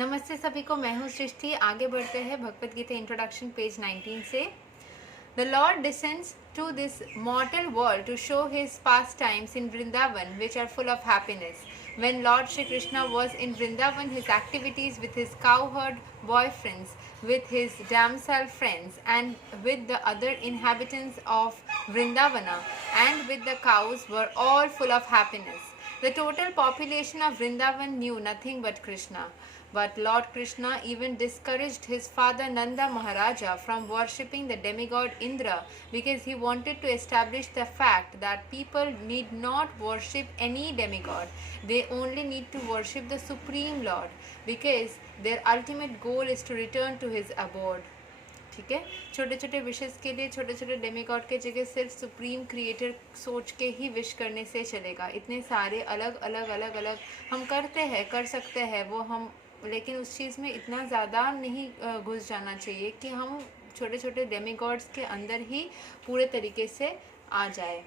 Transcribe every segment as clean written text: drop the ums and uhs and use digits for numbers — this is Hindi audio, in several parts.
नमस्ते सभी को, मैं हूँ सृष्टि। आगे बढ़ते हैं भगवत गीता इंट्रोडक्शन पेज 19 से। The Lord descends to this mortal world to show his pastimes in Vrindavan, which are full of happiness. When Lord Shri Krishna was in Vrindavan, his activities with his cowherd boyfriends, with his damsel friends, and with the other inhabitants of Vrindavana, and with the cows were all full of happiness. The total population of Vrindavan knew nothing but Krishna. But Lord Krishna even discouraged his father Nanda Maharaja from worshipping the demigod Indra because he wanted to establish the fact that people need not worship any demigod. They only need to worship the Supreme Lord because their ultimate goal is to return to his abode. ठीक है, छोटे छोटे विशेष के लिए छोटे छोटे डेमिगॉड के जगह सिर्फ सुप्रीम क्रिएटर सोच के ही विश करने से चलेगा। इतने सारे अलग अलग अलग अलग हम करते हैं, कर सकते हैं वो हम, लेकिन उस चीज़ में इतना ज़्यादा नहीं घुस जाना चाहिए कि हम छोटे छोटे डेमिगॉड्स के अंदर ही पूरे तरीके से आ जाए।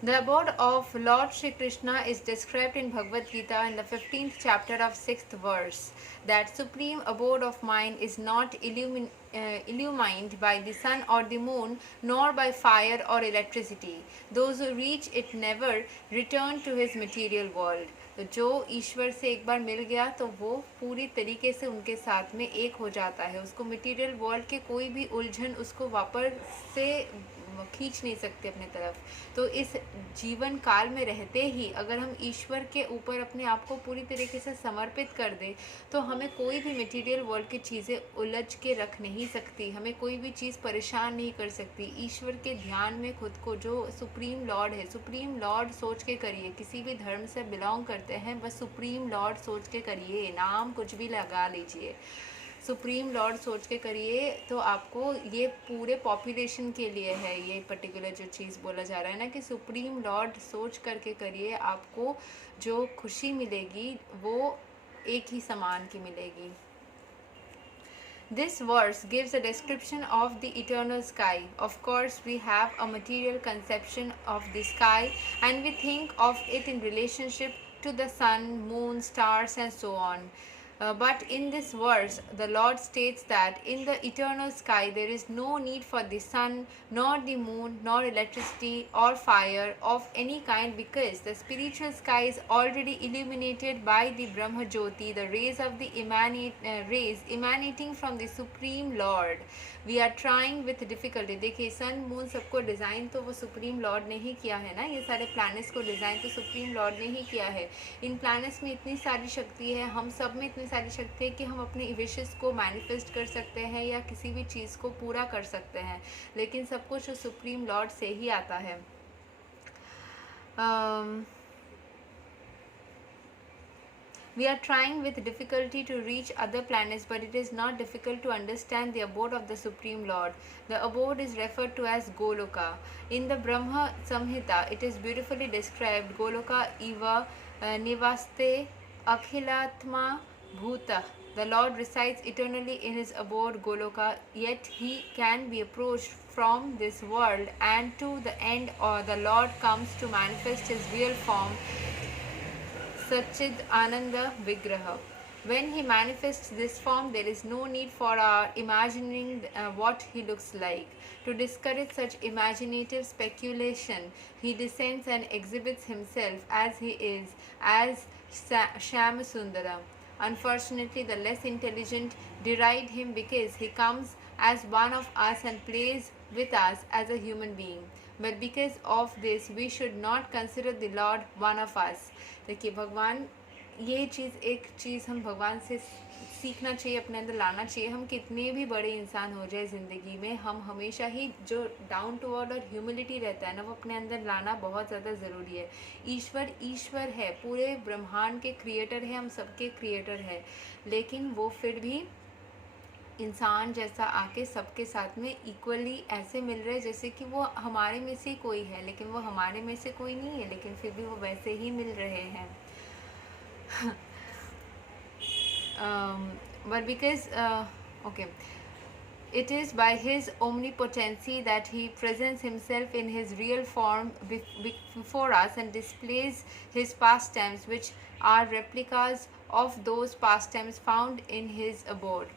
The abode of Lord Shri Krishna is described in Bhagavad Gita in the 15th chapter of 6th verse. That supreme abode of mine is not illumined by the sun or the moon, nor by fire or electricity. Those who reach it never return to his material world. तो जो ईश्वर से एक बार मिल गया तो वो पूरी तरीके से उनके साथ में एक हो जाता है। उसको मटेरियल वर्ल्ड के कोई भी उलझन उसको वापस से खींच नहीं सकते अपने तरफ। तो इस जीवन काल में रहते ही अगर हम ईश्वर के ऊपर अपने आप को पूरी तरीके से समर्पित कर दें तो हमें कोई भी मटेरियल वर्ल्ड की चीज़ें उलझ के रख नहीं सकती, हमें कोई भी चीज़ परेशान नहीं कर सकती। ईश्वर के ध्यान में खुद को, जो सुप्रीम लॉर्ड है, सुप्रीम लॉर्ड सोच के करिए। किसी भी धर्म से बिलोंग करते हैं बस सुप्रीम लॉर्ड सोच के करिए, नाम कुछ भी लगा लीजिए, सुप्रीम लॉर्ड सोच के करिए। तो आपको ये पूरे पॉपुलेशन के लिए है ये पर्टिकुलर जो चीज़ बोला जा रहा है ना कि सुप्रीम लॉर्ड सोच करके करिए, आपको जो खुशी मिलेगी वो एक ही समान की मिलेगी। This verse gives a description of the eternal sky. Of course, we have a material conception of the sky and we think of it in relationship to the sun, moon, stars and so on. But in this verse, the Lord states that in the eternal sky there is no need for the sun, nor the moon, nor electricity or fire of any kind, because the spiritual sky is already illuminated by the Brahma Jyoti, the rays of the rays emanating from the Supreme Lord. We are trying with difficulty. देखिए, सन मून सबको डिज़ाइन तो वो सुप्रीम लॉर्ड ने ही किया है ना, ये सारे प्लैनेट्स को डिज़ाइन तो सुप्रीम लॉर्ड ने ही किया है। इन प्लैनेट्स में इतनी सारी शक्ति है, हम सब में इतनी सारी शक्ति है कि हम अपने विशेस को मैनिफेस्ट कर सकते हैं या किसी भी चीज़ को पूरा कर सकते हैं, लेकिन सब कुछ सुप्रीम लॉर्ड से ही आता है। We are trying with difficulty to reach other planets, but it is not difficult to understand the abode of the Supreme Lord. The abode is referred to as Goloka. In the Brahma Samhita, it is beautifully described, Goloka eva nivaste akhilatma bhuta. The Lord resides eternally in his abode Goloka, yet he can be approached from this world, and to the end or the Lord comes to manifest his real form, Satchid Ananda Vigraha. When he manifests this form, there is no need for our imagining what he looks like. To discourage such imaginative speculation, he descends and exhibits himself as he is, as Shyamasundara. Unfortunately, the less intelligent deride him because he comes as one of us and plays with us as a human being. But because of this, we should not consider the Lord one of us. देखिए, भगवान, ये चीज़, एक चीज़ हम भगवान से सीखना चाहिए, अपने अंदर लाना चाहिए। हम कितने भी बड़े इंसान हो जाए ज़िंदगी में, हम हमेशा ही जो डाउन टू अर्थ और ह्यूमिलिटी रहता है ना, वो अपने अंदर लाना बहुत ज़्यादा ज़रूरी है। ईश्वर ईश्वर है, पूरे ब्रह्मांड के क्रिएटर है, हम सबके क्रिएटर है, लेकिन वो फिर भी इंसान जैसा आके सबके साथ में इक्वली ऐसे मिल रहे जैसे कि वो हमारे में से कोई है, लेकिन वो हमारे में से कोई नहीं है, लेकिन फिर भी वो वैसे ही मिल रहे हैं। But because okay, it is by his omnipotency that he presents himself in his real form before us and displays his pastimes, which are replicas of those pastimes found in his abode.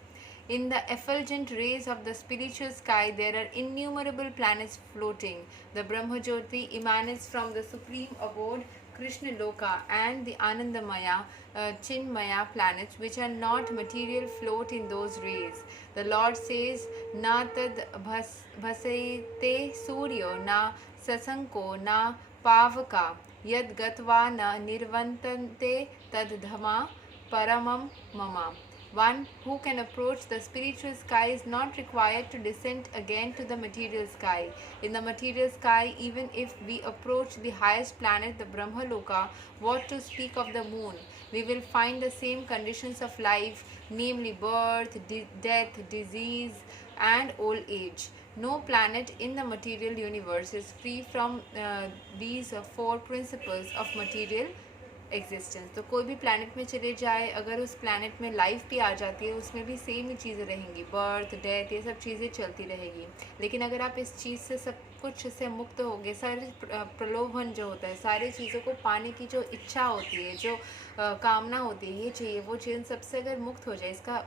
In the effulgent rays of the spiritual sky, there are innumerable planets floating. The Brahmajyoti emanates from the supreme abode, Krishna Loka, and the Anandamaya, Chinmaya planets, which are not material, float in those rays. The Lord says, Na tad bhasete suryo, na sasanko, na pavaka, yad gatva na nirvantante tad dhama paramam mama. One who can approach the spiritual sky is not required to descend again to the material sky. In the material sky, even if we approach the highest planet, the Brahmaloka, what to speak of the moon, we will find the same conditions of life, namely birth, death, disease, and old age. No planet in the material universe is free from these four principles of material existence. तो कोई भी प्लानट में चले जाए, अगर उस प्लानट में लाइफ भी आ जाती है, उसमें भी सेम ही चीज़ें रहेंगी, बर्थ डेथ ये सब चीज़ें चलती रहेगी. लेकिन अगर आप इस चीज़ से सब कुछ से मुक्त हो गए, सारे प्रलोभन जो होता है, सारी चीज़ों को पाने की जो इच्छा होती है, जो कामना होती है, ये चाहिए वो चाहिए, सबसे अगर मुक्त हो जाए, इसका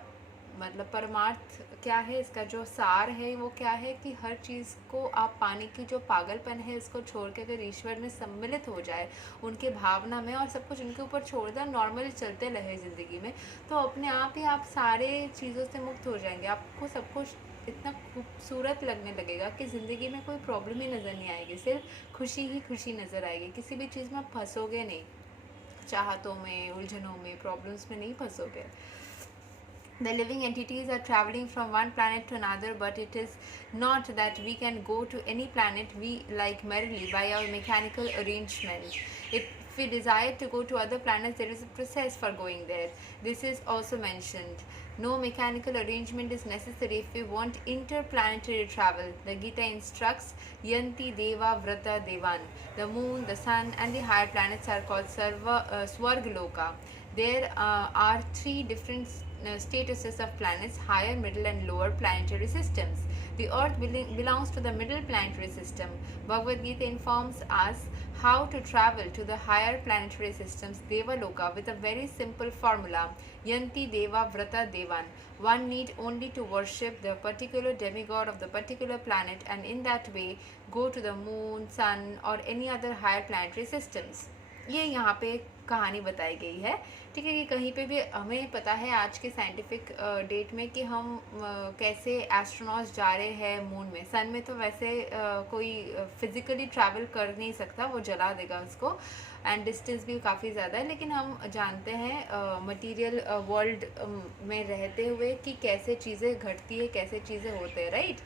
मतलब परमार्थ क्या है, इसका जो सार है वो क्या है कि हर चीज़ को आप पाने की जो पागलपन है इसको छोड़ के अगर ईश्वर में सम्मिलित हो जाए, उनके भावना में, और सब कुछ उनके ऊपर छोड़ दें, नॉर्मली चलते रहे ज़िंदगी में, तो अपने आप ही आप सारे चीज़ों से मुक्त हो जाएंगे. आपको सब कुछ इतना खूबसूरत लगने लगेगा कि ज़िंदगी में कोई प्रॉब्लम ही नज़र नहीं आएगी, सिर्फ खुशी ही खुशी नज़र आएगी. किसी भी चीज़ में आप फंसोगे नहीं, चाहतों में, उलझनों में, प्रॉब्लम्स में नहीं फंसोगे. The living entities are traveling from one planet to another, but it is not that we can go to any planet we like merely by our mechanical arrangement. If we desire to go to other planets, there is a process for going there. This is also mentioned. No mechanical arrangement is necessary if we want interplanetary travel. The Gita instructs, Yanti Deva Vrata Devan. The moon, the sun, and the higher planets are called Swargaloka. There are three different statuses of planets: higher, middle, and lower planetary systems. The earth belongs to the middle planetary system. Bhagavad Gita informs us how to travel to the higher planetary systems, Devaloka, with a very simple formula: Yanti Deva Vrata Devan. One need only to worship the particular demigod of the particular planet, and in that way go to the moon, sun, or any other higher planetary systems. ये यहाँ पे कहानी बताई गई है, ठीक है. कि कहीं पे भी हमें पता है आज के साइंटिफिक डेट में कि हम कैसे एस्ट्रोनॉट्स जा रहे हैं मून में. सन में तो वैसे कोई फिजिकली ट्रैवल कर नहीं सकता, वो जला देगा उसको, एंड डिस्टेंस भी काफ़ी ज़्यादा है. लेकिन हम जानते हैं मटेरियल वर्ल्ड में रहते हुए कि कैसे चीज़ें घटती है, कैसे चीज़ें होते हैं, राइट.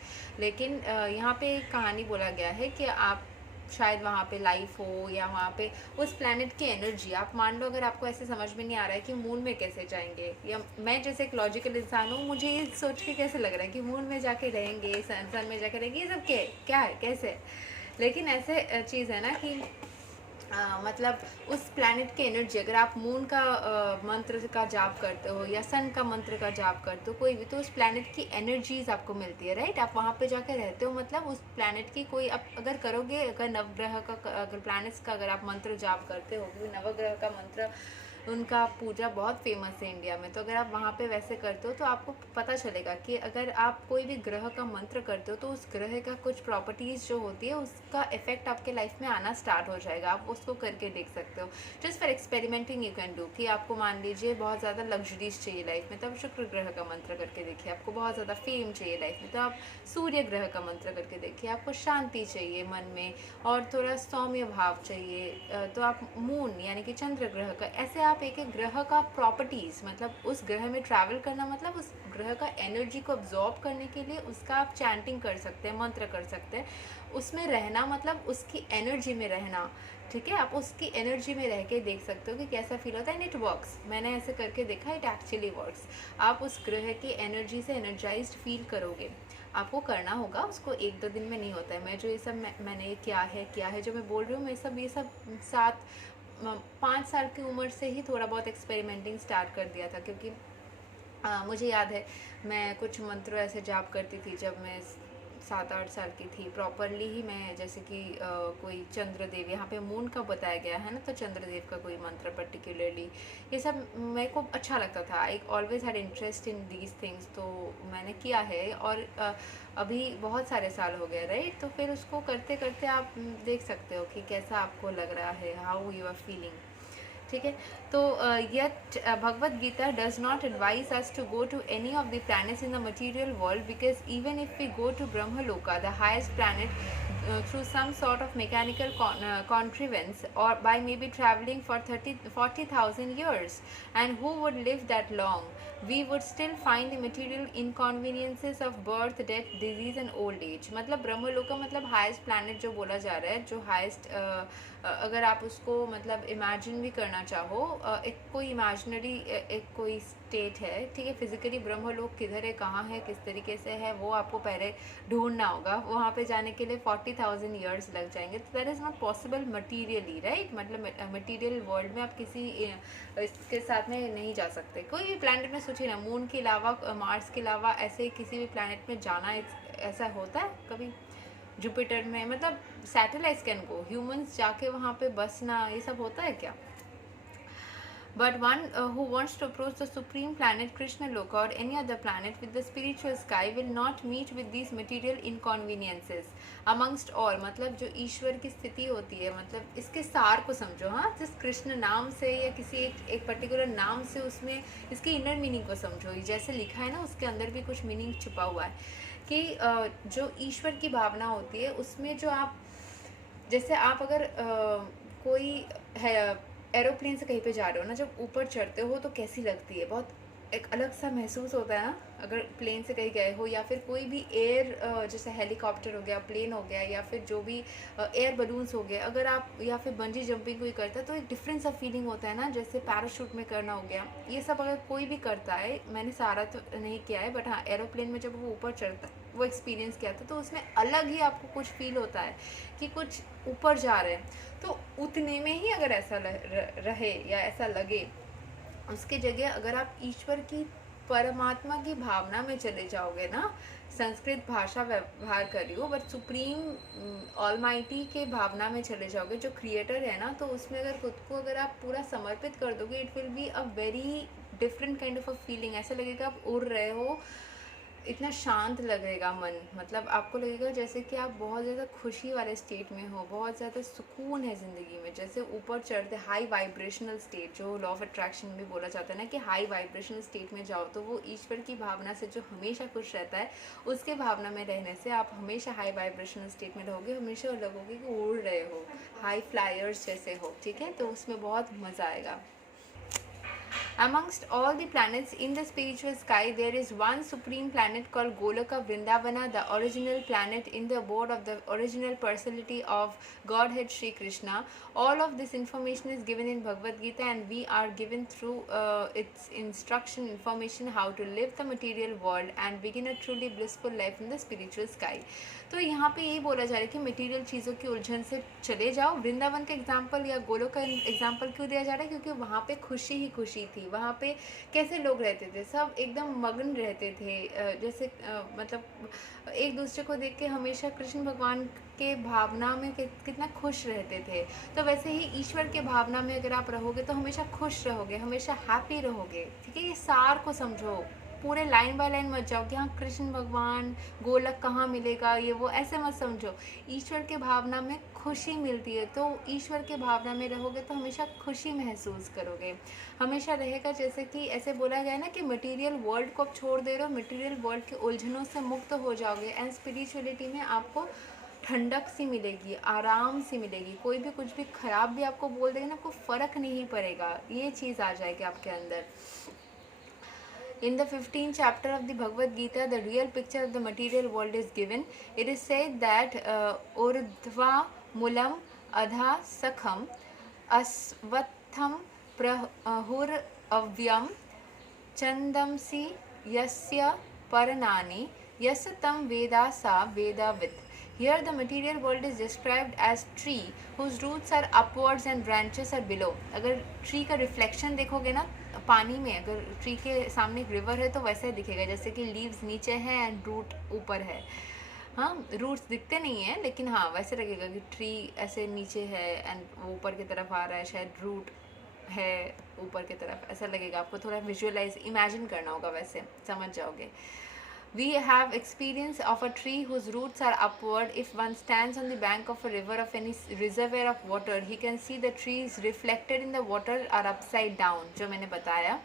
लेकिन यहाँ पे एक कहानी बोला गया है कि आप शायद वहाँ पे लाइफ हो, या वहाँ पे उस प्लैनेट की एनर्जी, आप मान लो अगर आपको ऐसे समझ में नहीं आ रहा है कि मून में कैसे जाएंगे, या मैं जैसे एक लॉजिकल इंसान हूँ, मुझे ये सोच के कैसे लग रहा है कि मून में जाके रहेंगे, सन में जाके रहेंगे, ये सब क्या है कैसे. लेकिन ऐसे चीज़ है ना कि मतलब उस प्लैनेट की एनर्जी, अगर आप मून का मंत्र का जाप करते हो या सन का मंत्र का जाप करते हो कोई भी, तो उस प्लैनेट की एनर्जीज आपको मिलती है, राइट. आप वहाँ पे जाकर रहते हो, मतलब उस प्लैनेट की कोई आप अगर करोगे, अगर नवग्रह का, अगर प्लैनेट्स का अगर आप मंत्र जाप करते हो, नवग्रह का मंत्र उनका पूजा बहुत फेमस है इंडिया में, तो अगर आप वहाँ पे वैसे करते हो तो आपको पता चलेगा कि अगर आप कोई भी ग्रह का मंत्र करते हो तो उस ग्रह का कुछ प्रॉपर्टीज़ जो होती है उसका इफेक्ट आपके लाइफ में आना स्टार्ट हो जाएगा. आप उसको करके देख सकते हो. Just for experimenting you can do. कि आपको मान लीजिए बहुत ज़्यादा लग्जरीज चाहिए लाइफ में, तो आप शुक्र ग्रह का मंत्र करके देखिए. आपको बहुत ज़्यादा फेम चाहिए लाइफ में, तो आप सूर्य ग्रह का मंत्र करके देखिए. आपको शांति चाहिए मन में और थोड़ा सौम्य भाव चाहिए, तो आप मून यानी कि चंद्र ग्रह का, ऐसे आप एक एक ग्रह का प्रॉपर्टीज़, मतलब उस ग्रह में ट्रैवल करना, मतलब उस ग्रह का एनर्जी को अब्जॉर्ब करने के लिए उसका आप चैंटिंग कर सकते हैं, मंत्र कर सकते हैं. उसमें रहना मतलब उसकी एनर्जी में रहना, ठीक है. आप उसकी एनर्जी में रह के देख सकते हो कि कैसा फील होता है, एंड इट वर्क्स. मैंने ऐसे करके देखा, इट एक्चुअली वर्क्स. आप उस ग्रह की एनर्जी से एनर्जाइज्ड फील करोगे. आपको करना होगा, उसको एक दो दिन में नहीं होता है. मैं जो ये सब मैंने किया है जो मैं बोल रही हूँ, मैं ये सब 5 साल की उम्र से ही थोड़ा बहुत एक्सपेरिमेंटिंग स्टार्ट कर दिया था, क्योंकि मुझे याद है मैं कुछ मंत्र ऐसे जाप करती थी जब मैं 7-8 साल की थी प्रॉपरली ही मैं, जैसे कि कोई चंद्रदेव, यहाँ पे मून का बताया गया है ना, तो चंद्रदेव का कोई मंत्र पर्टिकुलरली, ये सब मेरे को अच्छा लगता था। I always had interest in these things, तो मैंने किया है। और अभी बहुत सारे साल हो गए, राइट? तो फिर उसको करते करते आप देख सकते हो कि कैसा आपको लग रहा है, हाउ यू आर फीलिंग। ठीक है, तो yet Bhagavad Gita does not advise us to go to any of the planets in the material world, because even if we go to Brahmaloka, the highest planet, through some sort of mechanical contrivance, or by maybe traveling for 40,000 years, and who would live that long, we would still find the material inconveniences of birth, death, disease and old age. मतलब ब्रह्मलोका मतलब हाईएस्ट प्लैनेट जो बोला जा रहा है, जो हाईएस्ट, अगर आप उसको मतलब इमेजिन भी करना चाहो, एक कोई इमेजिनरी एक कोई स्टेट है, ठीक है? फिजिकली ब्रह्मलोक किधर है, कहाँ है, किस तरीके से है, वो आपको पहले ढूंढना होगा। वहाँ पे जाने के लिए 40,000 ईयर्स लग जाएंगे, तो that is not possible materially, right? मतलब मटीरियल वर्ल्ड में आप किसी इसके साथ में नहीं जा सकते। कोई भी प्लैनेट में सोचिए ना, मून के अलावा, मार्स के अलावा, ऐसे किसी भी प्लैनेट में जाना ऐसा होता है कभी? जुपिटर में मतलब सैटेलाइट्स कैन गो, ह्यूमंस जाके वहाँ पे बसना, ये सब होता है क्या? But one who wants to approach the supreme planet Krishna Loka or any other planet with the spiritual sky will not meet with these material inconveniences. Amongst all, मतलब जो ईश्वर की स्थिति होती है, मतलब इसके सार को समझो, हाँ, जिस कृष्ण नाम से या किसी एक पर्टिकुलर नाम से, उसमें इसकी इनर मीनिंग को समझो। जैसे लिखा है ना, उसके अंदर भी कुछ मीनिंग छुपा हुआ है कि जो ईश्वर की भावना होती है, उसमें जो आप, जैसे आप अगर कोई है एरोप्लेन से कहीं पे जा रहे हो ना, जब ऊपर चढ़ते हो तो कैसी लगती है, बहुत एक अलग सा महसूस होता है ना, अगर प्लेन से कहीं गए हो, या फिर कोई भी एयर, जैसे हेलीकॉप्टर हो गया, प्लेन हो गया, या फिर जो भी एयर बलून्स हो गए, अगर आप, या फिर बंजी जंपिंग कोई करता है, तो एक डिफरेंट सा फीलिंग होता है ना, जैसे पैराशूट में करना हो गया, ये सब अगर कोई भी करता है, मैंने सारा तो नहीं किया है, बट हाँ, एरोप्लेन में जब वो ऊपर चढ़ता है, वो एक्सपीरियंस किया था, तो उसमें अलग ही आपको कुछ फील होता है कि कुछ ऊपर जा रहे हैं। तो उतने में ही अगर ऐसा रहे या ऐसा लगे, उसके जगह अगर आप ईश्वर की, परमात्मा की भावना में चले जाओगे ना, संस्कृत भाषा व्यवहार कर रही हो, बट सुप्रीम ऑलमाइटी के भावना में चले जाओगे, जो क्रिएटर है ना, तो उसमें अगर खुद को अगर आप पूरा समर्पित कर दोगे, it will be a very different kind of a feeling. ऐसा लगेगा आप उड़ रहे हो, इतना शांत लगेगा मन, मतलब आपको लगेगा जैसे कि आप बहुत ज़्यादा खुशी वाले स्टेट में हो, बहुत ज़्यादा सुकून है ज़िंदगी में। जैसे ऊपर चढ़ते, हाई वाइब्रेशनल स्टेट, जो लॉ ऑफ अट्रैक्शन भी बोला जाता है ना, कि हाई वाइब्रेशनल स्टेट में जाओ, तो वो ईश्वर की भावना से जो हमेशा खुश रहता है, उसके भावना में रहने से आप हमेशा हाई वाइब्रेशनल स्टेट में रहोगे, हमेशा लगोगे कि उड़ रहे हो, हाई फ्लायर्स जैसे हो, ठीक है? तो उसमें बहुत मज़ा आएगा। Amongst all the planets in the spiritual sky, there is one supreme planet called Goloka Vrindavana, the original planet in the abode of the original personality of Godhead Shri Krishna. All of this information is given in Bhagavad Gita, and we are given through its instruction, information how to live the material world and begin a truly blissful life in the spiritual sky. तो यहाँ पे यही बोला जा रहा है कि मटेरियल चीज़ों की उलझन से चले जाओ। वृंदावन का एग्जाम्पल या गोलोक का एग्जाम्पल क्यों दिया जा रहा है? क्योंकि वहाँ पे खुशी ही खुशी थी। वहाँ पे कैसे लोग रहते थे, सब एकदम मग्न रहते थे, जैसे मतलब एक दूसरे को देख के हमेशा कृष्ण भगवान के भावना में कितना खुश रहते थे। तो वैसे ही ईश्वर के भावना में अगर आप रहोगे तो हमेशा खुश रहोगे, हमेशा हैप्पी रहोगे, ठीक है? ये सार को समझो, पूरे लाइन बाय लाइन मत जाओ कि हाँ कृष्ण भगवान, गोलक कहाँ मिलेगा, ये वो, ऐसे मत समझो। ईश्वर के भावना में खुशी मिलती है, तो ईश्वर के भावना में रहोगे तो हमेशा खुशी महसूस करोगे, हमेशा रहेगा। जैसे कि ऐसे बोला गया ना कि मटेरियल वर्ल्ड को आप छोड़ दे रहे हो, मटेरियल वर्ल्ड के उलझनों से मुक्त हो जाओगे, एंड स्पिरिचुअलिटी में आपको ठंडक सी मिलेगी, आराम सी मिलेगी। कोई भी कुछ भी खराब भी आपको बोल देगा ना, आपको फ़र्क नहीं पड़ेगा, ये चीज़ आ जाएगी आपके अंदर। In the 15th chapter of the Bhagavad Gita, the real picture of the material world is given. It is said that Urdhva Mulam Adha Sakham Asvatham Prahur Avyam Chandamsi Yasya Paranani Yasatam Veda Sa Vedavit. Here the material world is described as tree whose roots are upwards and branches are below. अगर ट्री का रिफ्लेक्शन देखोगे ना पानी में, अगर ट्री के सामने एक रिवर है तो वैसे दिखेगा, जैसे कि लीव्स नीचे हैं एंड रूट ऊपर है। हाँ, रूट्स दिखते नहीं हैं, लेकिन हाँ वैसे लगेगा कि ट्री ऐसे नीचे है एंड वो ऊपर की तरफ आ रहा है, शायद रूट है ऊपर की तरफ, ऐसा लगेगा आपको। थोड़ा विजुअलाइज इमेजिन करना होगा, वैसे समझ जाओगे। We have experience of a tree whose roots are upward. If one stands on the bank of a river of any reservoir of water, he can see the trees reflected in the water are upside down, जो मैंने बताया।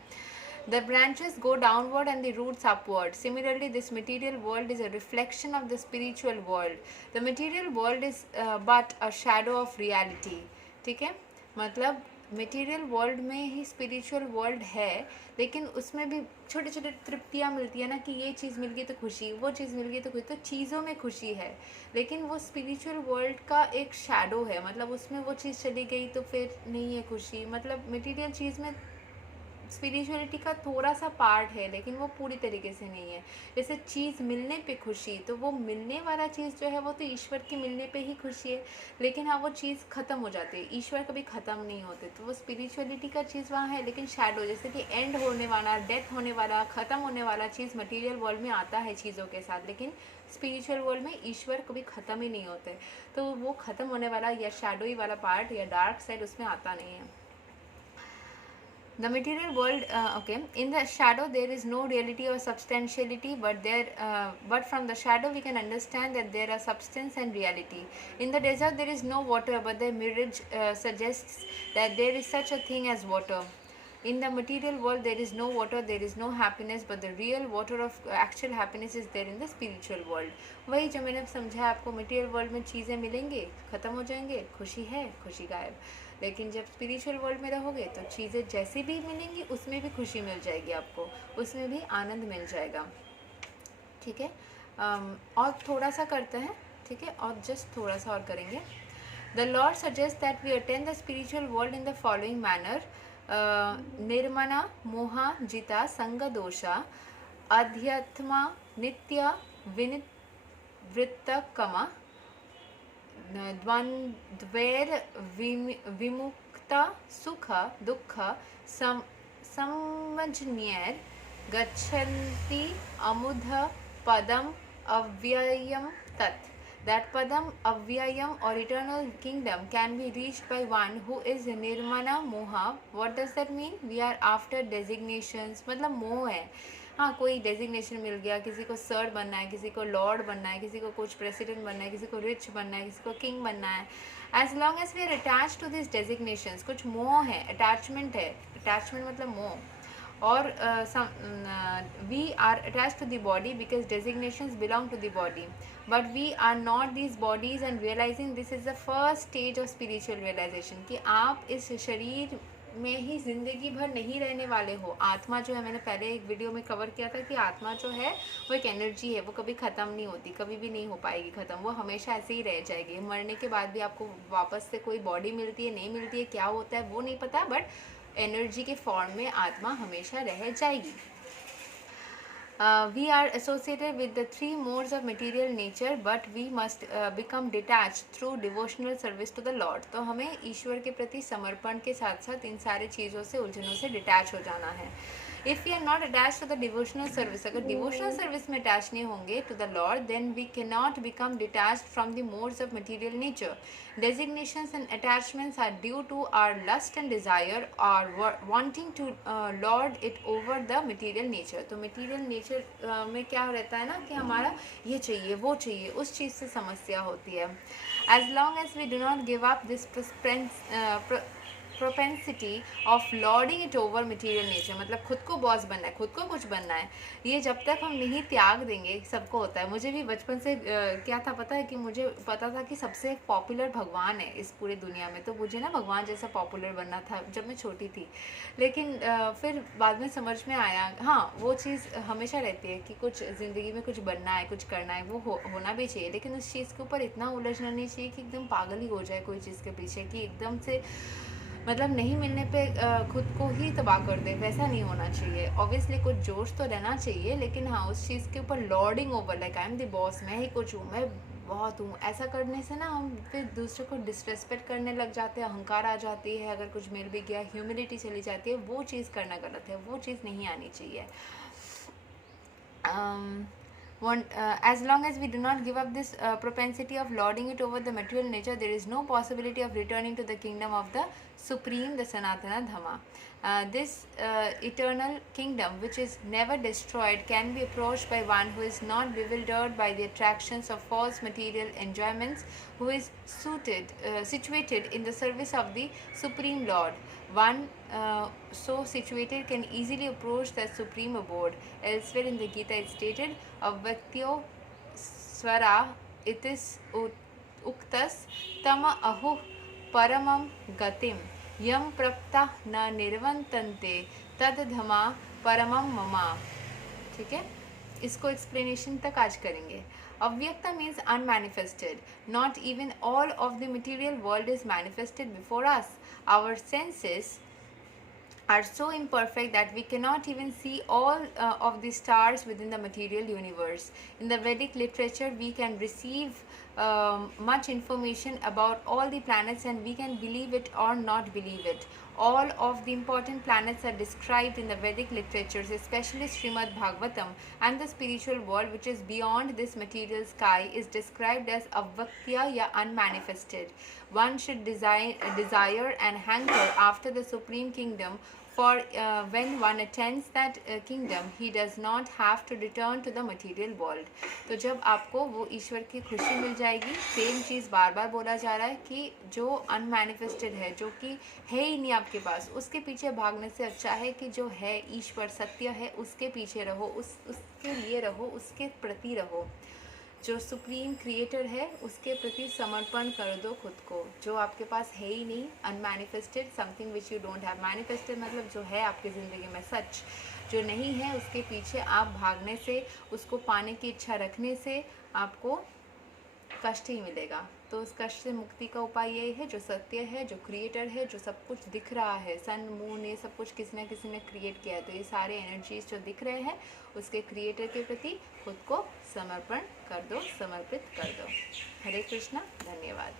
The branches go downward and the roots upward. Similarly, this material world is a reflection of the spiritual world. The material world is but a shadow of reality. ठीक है, मतलब मटेरियल वर्ल्ड में ही स्पिरिचुअल वर्ल्ड है, लेकिन उसमें भी छोटे छोटे तृप्तियाँ मिलती है ना, कि ये चीज़ मिल गई तो खुशी, वो चीज़ मिल गई तो खुशी, तो चीज़ों में खुशी है। लेकिन वो स्पिरिचुअल वर्ल्ड का एक शैडो है, मतलब उसमें वो चीज़ चली गई तो फिर नहीं है खुशी। मतलब मटेरियल चीज़ में स्पिरिचुअलिटी का थोड़ा सा पार्ट है, लेकिन वो पूरी तरीके से नहीं है। जैसे चीज़ मिलने पे खुशी, तो वो मिलने वाला चीज़ जो है वो तो ईश्वर की मिलने पे ही खुशी है, लेकिन हाँ वो चीज़ ख़त्म हो जाती है, ईश्वर कभी ख़त्म नहीं होते। तो वो स्पिरिचुअलिटी का चीज़ वहाँ है, लेकिन शैडो जैसे कि एंड होने वाला, डेथ होने वाला, ख़त्म होने वाला चीज़ मटीरियल वर्ल्ड में आता है चीज़ों के साथ, लेकिन स्पिरिचुअल वर्ल्ड में ईश्वर कभी ख़त्म ही नहीं होते। तो वो ख़त्म होने वाला या शैडोई वाला पार्ट या डार्क साइड उसमें आता नहीं है। The material world, okay. In the shadow, there is no reality or substantiality, but from the shadow we can understand that there are substance and reality. In the desert, there is no water, but the mirage suggests that there is such a thing as water. In the material world, there is no water, there is no happiness, but the real water of actual happiness is there in the spiritual world. वही जो मैंने समझा आपको, मटेरियल वर्ल्ड में चीज़ें मिलेंगे, ख़त्म हो जाएंगे, खुशी है, खुशी गायब। लेकिन जब स्पिरिचुअल वर्ल्ड में रहोगे तो चीज़ें जैसी भी मिलेंगी उसमें भी खुशी मिल जाएगी आपको, उसमें भी आनंद मिल जाएगा। ठीक है, और थोड़ा सा करते हैं, ठीक है, और जस्ट थोड़ा सा और करेंगे। The Lord suggest that we attend the spiritual world in the following manner: निर्मना मोहा जिता संग दोषा अध्यात्मा नित्य विनिवृत्तकमा द्वंद्वैर विमुक्ता सुख दुःख संवजन्यैर गच्छन्ति अमुध पदम अव्ययम तत्. That padam avyayam or eternal kingdom can be reached by one who is nirmana moha. What does that mean? We are after designations, मतलब मोह है। हाँ, कोई डेजिग्नेशन मिल गया, किसी को सर बनना है, किसी को लॉर्ड बनना है, किसी को कुछ प्रेसिडेंट बनना है, किसी को रिच बनना है, किसी को किंग बनना है। As long as we are attach to this designations, कुछ मोह है, अटैचमेंट है, अटैचमेंट मतलब मोह। Or we are attached to the body because designations belong to the body, but we are not these bodies, and realizing this is the first stage of spiritual realization कि आप इस शरीर में ही ज़िंदगी भर नहीं रहने वाले हो। आत्मा जो है, मैंने पहले एक वीडियो में कवर किया था कि आत्मा जो है वो एक एनर्जी है, वो कभी ख़त्म नहीं होती, कभी भी नहीं हो पाएगी ख़त्म, वो हमेशा ऐसे ही रह जाएगी। मरने के बाद भी आपको वापस से कोई बॉडी मिलती है, नहीं मिलती है, क्या होता है वो नहीं पता, बट एनर्जी के फॉर्म में आत्मा हमेशा रह जाएगी। We are associated with the three modes of material nature, but we must become detached through devotional service to the Lord. तो हमें ईश्वर के प्रति समर्पण के साथ साथ इन सारे चीज़ों से, उलझनों से डिटैच हो जाना है। If we are not attached to the devotional service, अगर डिवोशनल सर्विस में अटैच नहीं होंगे to the Lord, then we cannot become detached from the modes of material nature. Designations and attachments are due to our lust and desire, or wanting to lord it over the material nature. तो material nature में क्या रहता है ना कि हमारा ये चाहिए, वो चाहिए, उस चीज़ से समस्या होती है। As long as we do not give up this propensity of lording it over material nature, मतलब खुद को बॉस बनना है, खुद को कुछ बनना है, ये जब तक हम नहीं त्याग देंगे, सबको होता है। मुझे भी बचपन से क्या था पता है कि मुझे पता था कि सबसे पॉपुलर भगवान है इस पूरी दुनिया में, तो मुझे ना भगवान जैसा पॉपुलर बनना था जब मैं छोटी थी। लेकिन फिर बाद में समझ में आया, हाँ वो चीज़ हमेशा रहती है कि कुछ ज़िंदगी में कुछ बनना है, कुछ करना है, वो होना भी चाहिए, लेकिन उस चीज़ के ऊपर इतना उलझना नहीं चाहिए कि एकदम पागल ही हो जाए कोई चीज़ के पीछे, कि एकदम से मतलब नहीं मिलने पे खुद को ही तबाह कर दे, वैसा नहीं होना चाहिए। ऑब्वियसली कुछ जोश तो रहना चाहिए, लेकिन हाँ उस चीज़ के ऊपर lording over, like I am the boss, मैं ही कुछ हूँ, मैं बहुत हूँ, ऐसा करने से ना हम फिर दूसरे को डिसरेस्पेक्ट करने लग जाते हैं, अहंकार आ जाती है, अगर कुछ मिल भी गया ह्यूमिलिटी चली जाती है, वो चीज़ करना गलत है, वो चीज़ नहीं आनी चाहिए। As long as we do not give up this propensity of lording it over the material nature, there is no possibility of returning to the kingdom of the Supreme, the Sanatana Dhamma. This eternal kingdom, which is never destroyed, can be approached by one who is not bewildered by the attractions of false material enjoyments, who is situated in the service of the Supreme Lord. One so situated can easily approach that supreme abode. Elsewhere in the Gita it stated, Avvaktyo swara itis uktas tama ahu paramam gatim yam prapta na nirvantante tad dhama paramam mama. ठीक है, इसको एक्सप्लेनेशन तक आज करेंगे. Avyakta means unmanifested. Not even all of the material world is manifested before us. Our senses are so imperfect that we cannot even see all of the stars within the material universe. In the Vedic literature, we can receive much information about all the planets, and we can believe it or not believe it. All of the important planets are described in the Vedic literatures, especially Srimad Bhagavatam, and the spiritual world, which is beyond this material sky, is described as Avvaktya ya unmanifested. One should desire and hanker after the supreme kingdom, for when one attends that kingdom, he does not have to return to the material world. तो जब आपको वो ईश्वर की खुशी मिल जाएगी, सेम चीज़ बार बार बोला जा रहा है कि जो अनमैनिफेस्टेड है, जो कि है ही नहीं आपके पास, उसके पीछे भागने से अच्छा है कि जो है ईश्वर सत्य है उसके पीछे रहो, उसके लिए रहो, उसके प्रति रहो. जो सुप्रीम क्रिएटर है उसके प्रति समर्पण कर दो खुद को. जो आपके पास है ही नहीं, unmanifested, something which you don't have. Manifested मतलब जो है आपकी ज़िंदगी में सच, जो नहीं है उसके पीछे आप भागने से, उसको पाने की इच्छा रखने से आपको कष्ट ही मिलेगा. तो उस कष्ट से मुक्ति का उपाय यही है, जो सत्य है, जो क्रिएटर है, जो सब कुछ दिख रहा है, सन मून ये सब कुछ किसी न किसी ने क्रिएट किया है. तो ये सारे एनर्जीज जो दिख रहे हैं उसके क्रिएटर के प्रति खुद को समर्पण कर दो, समर्पित कर दो. हरे कृष्णा. धन्यवाद.